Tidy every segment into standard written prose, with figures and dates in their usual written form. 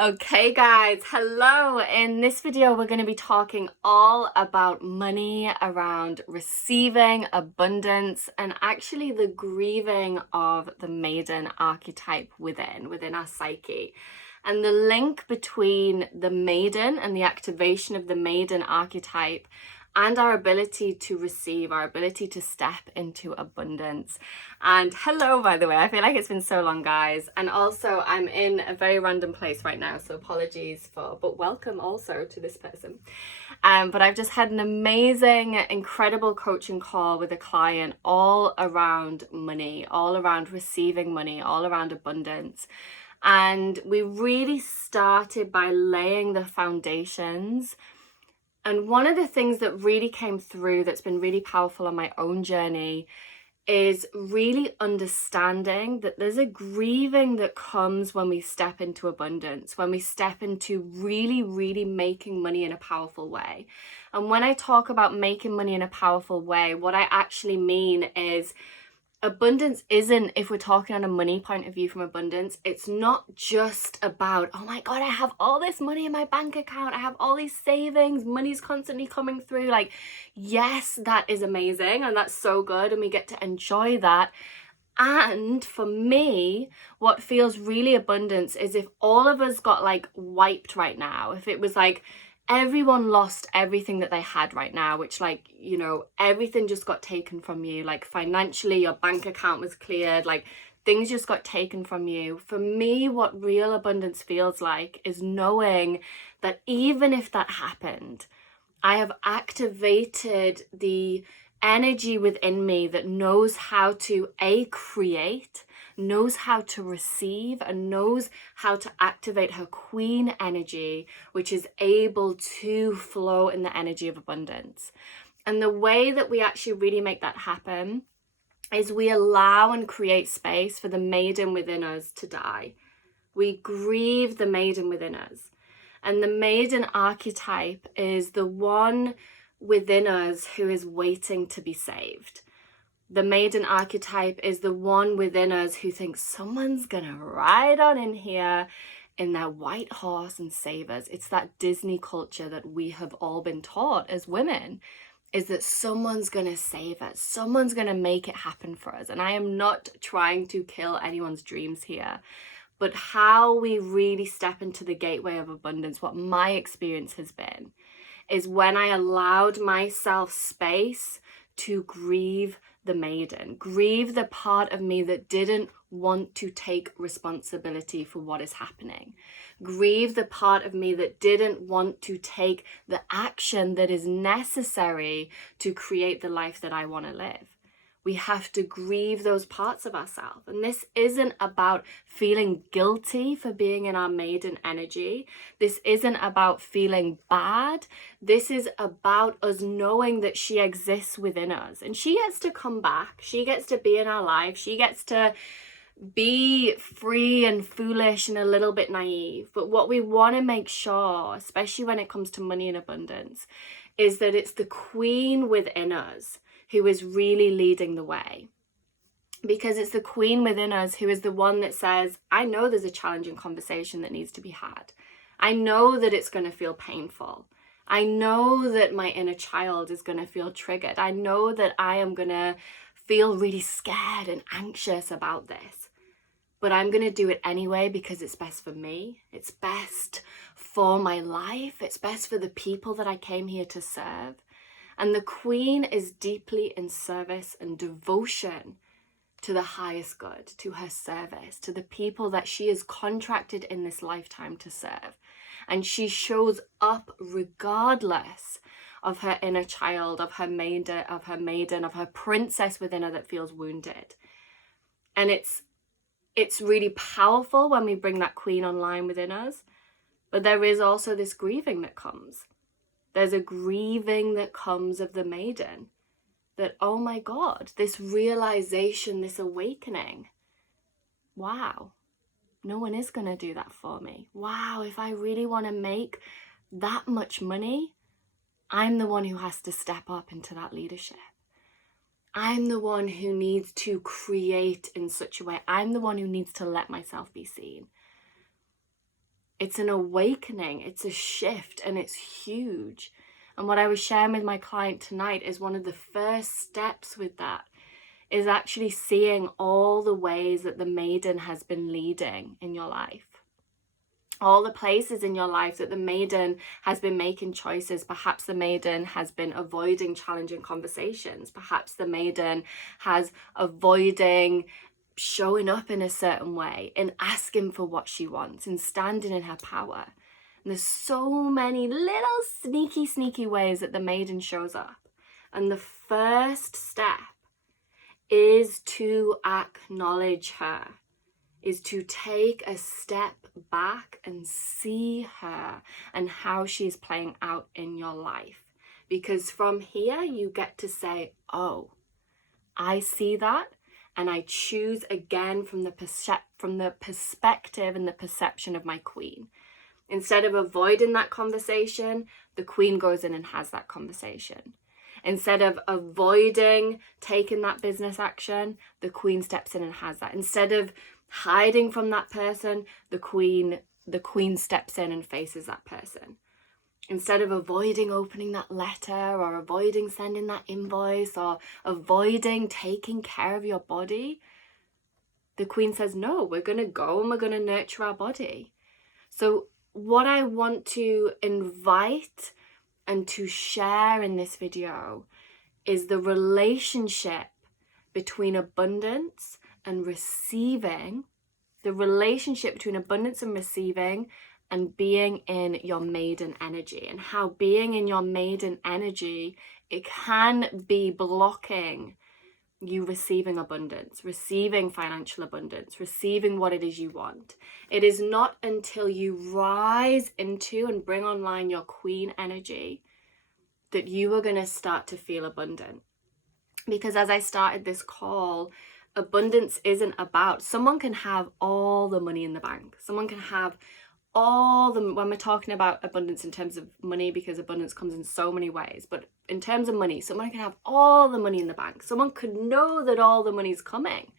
Okay guys, hello. In this video we're going to be talking all about money, around receiving, abundance, and actually the grieving of the maiden archetype within our psyche. And the link between the maiden and the activation of the maiden archetype and our ability to receive, our ability to step into abundance. And hello, by the way, I feel like it's been so long, guys. And also I'm in a very random place right now, so apologies but welcome also to this person. But I've just had an amazing, incredible coaching call with a client all around money, all around receiving money, all around abundance. And we really started by laying the foundations. And one of the things that really came through that's been really powerful on my own journey is really understanding that there's a grieving that comes when we step into abundance, when we step into really, really making money in a powerful way. And when I talk about making money in a powerful way, what I actually mean is abundance isn't, if we're talking on a money point of view from abundance, it's not just about, oh my God, I have all this money in my bank account, I have all these savings, money's constantly coming through. Like, yes, that is amazing and that's so good and we get to enjoy that. And for me, what feels really abundance is if all of us got like wiped right now, if it was like everyone lost everything that they had right now, which, like, you know, everything just got taken from you, like financially your bank account was cleared, like things just got taken from you. For me, what real abundance feels like is knowing that even if that happened, I have activated the energy within me that knows how to create, knows how to receive, and knows how to activate her queen energy, which is able to flow in the energy of abundance. And the way that we actually really make that happen is we allow and create space for the maiden within us to die. We grieve the maiden within us. And the maiden archetype is the one within us who is waiting to be saved. The maiden archetype is the one within us who thinks someone's gonna ride on in here in their white horse and save us. It's that Disney culture that we have all been taught as women, is that someone's gonna save us, someone's gonna make it happen for us. And I am not trying to kill anyone's dreams here, but how we really step into the gateway of abundance, what my experience has been, is when I allowed myself space to grieve the maiden, grieve the part of me that didn't want to take responsibility for what is happening, grieve the part of me that didn't want to take the action that is necessary to create the life that I want to live. We have to grieve those parts of ourselves. And this isn't about feeling guilty for being in our maiden energy. This isn't about feeling bad. This is about us knowing that she exists within us. And she gets to come back. She gets to be in our life. She gets to be free and foolish and a little bit naive. But what we want to make sure, especially when it comes to money and abundance, is that it's the queen within us who is really leading the way. Because it's the queen within us who is the one that says, I know there's a challenging conversation that needs to be had. I know that it's going to feel painful. I know that my inner child is going to feel triggered. I know that I am going to feel really scared and anxious about this. But I'm going to do it anyway because it's best for me. It's best for my life. It's best for the people that I came here to serve. And the queen is deeply in service and devotion to the highest good, to her service, to the people that she is contracted in this lifetime to serve. And she shows up regardless of her inner child, of her maiden, of her princess within her that feels wounded. And it's really powerful when we bring that queen online within us. But there is also this grieving that comes. There's a grieving that comes of the maiden, that, oh my God, this realization, this awakening. Wow, no one is going to do that for me. Wow, if I really want to make that much money, I'm the one who has to step up into that leadership. I'm the one who needs to create in such a way. I'm the one who needs to let myself be seen. It's an awakening, it's a shift, and it's huge. And what I was sharing with my client tonight is one of the first steps with that is actually seeing all the ways that the maiden has been leading in your life. All the places in your life that the maiden has been making choices. Perhaps the maiden has been avoiding challenging conversations. Perhaps the maiden has avoiding showing up in a certain way and asking for what she wants and standing in her power. And there's so many little sneaky ways that the maiden shows up. And the first step is to acknowledge her, is to take a step back and see her and how she's playing out in your life. Because from here, you get to say, oh, I see that, and I choose again from the perspective and the perception of my queen. Instead of avoiding that conversation, the queen goes in and has that conversation. Instead of avoiding taking that business action, the queen steps in and has that. Instead of hiding from that person, the queen steps in and faces that person. Instead of avoiding opening that letter or avoiding sending that invoice or avoiding taking care of your body, the queen says, no, we're going to go and we're going to nurture our body. So what I want to invite and to share in this video is the relationship between abundance and receiving, the relationship between abundance and receiving and being in your maiden energy, and how being in your maiden energy, it can be blocking you receiving abundance, receiving financial abundance, receiving what it is you want. It is not until you rise into and bring online your queen energy that you are going to start to feel abundant. Because as I started this call, abundance isn't about, someone can have all the money in the bank. Someone can have when we're talking about abundance in terms of money, because abundance comes in so many ways, but in terms of money, someone can have all the money in the bank. Someone could know that all the money's coming.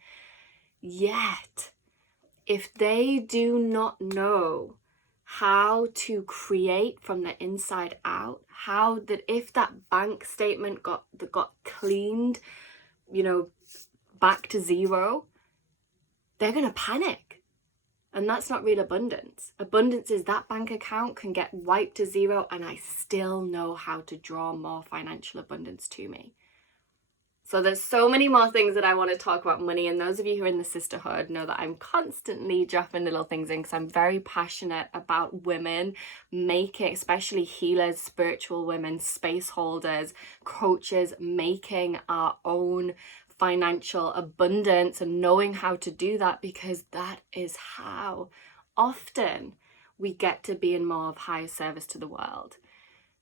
Yet, if they do not know how to create from the inside out, how that if that bank statement got cleaned, back to zero, they're going to panic. And that's not real abundance. Abundance is that bank account can get wiped to zero and I still know how to draw more financial abundance to me. So there's so many more things that I want to talk about money. And those of you who are in the sisterhood know that I'm constantly dropping little things in because I'm very passionate about women making, especially healers, spiritual women, space holders, coaches, making our own financial abundance and knowing how to do that, because that is how often we get to be in more of higher service to the world.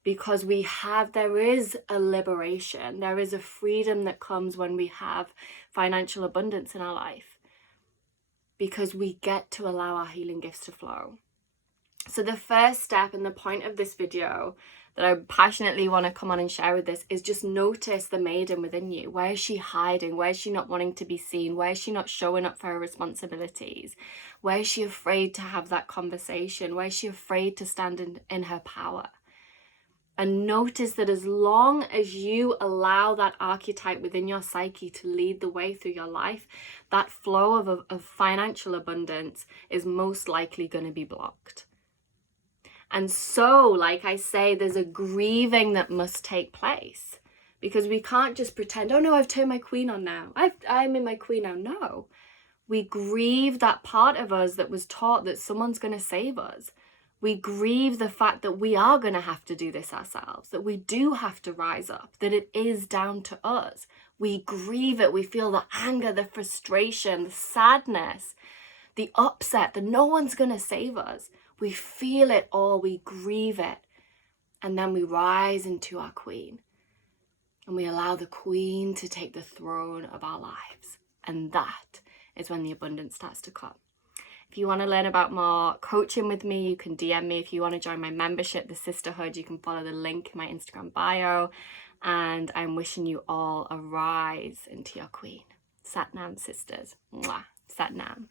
Because there is a liberation, there is a freedom that comes when we have financial abundance in our life, because we get to allow our healing gifts to flow. So the first step and the point of this video that I passionately want to come on and share with this is just notice the maiden within you. Where is she hiding? Where is she not wanting to be seen? Where is she not showing up for her responsibilities? Where is she afraid to have that conversation? Where is she afraid to stand in her power? And notice that as long as you allow that archetype within your psyche to lead the way through your life, that flow of financial abundance is most likely going to be blocked. And so, like I say, there's a grieving that must take place, because we can't just pretend, oh no, I've turned my queen on now. I'm in my queen now. No, we grieve that part of us that was taught that someone's going to save us. We grieve the fact that we are going to have to do this ourselves, that we do have to rise up, that it is down to us. We grieve it. We feel the anger, the frustration, the sadness, the upset that no one's going to save us. We feel it all, we grieve it, and then we rise into our queen. And we allow the queen to take the throne of our lives. And that is when the abundance starts to come. If you want to learn about more coaching with me, you can DM me. If you want to join my membership, the sisterhood, you can follow the link in my Instagram bio. And I'm wishing you all a rise into your queen. Sat Nam, sisters. Mwah. Sat Nam.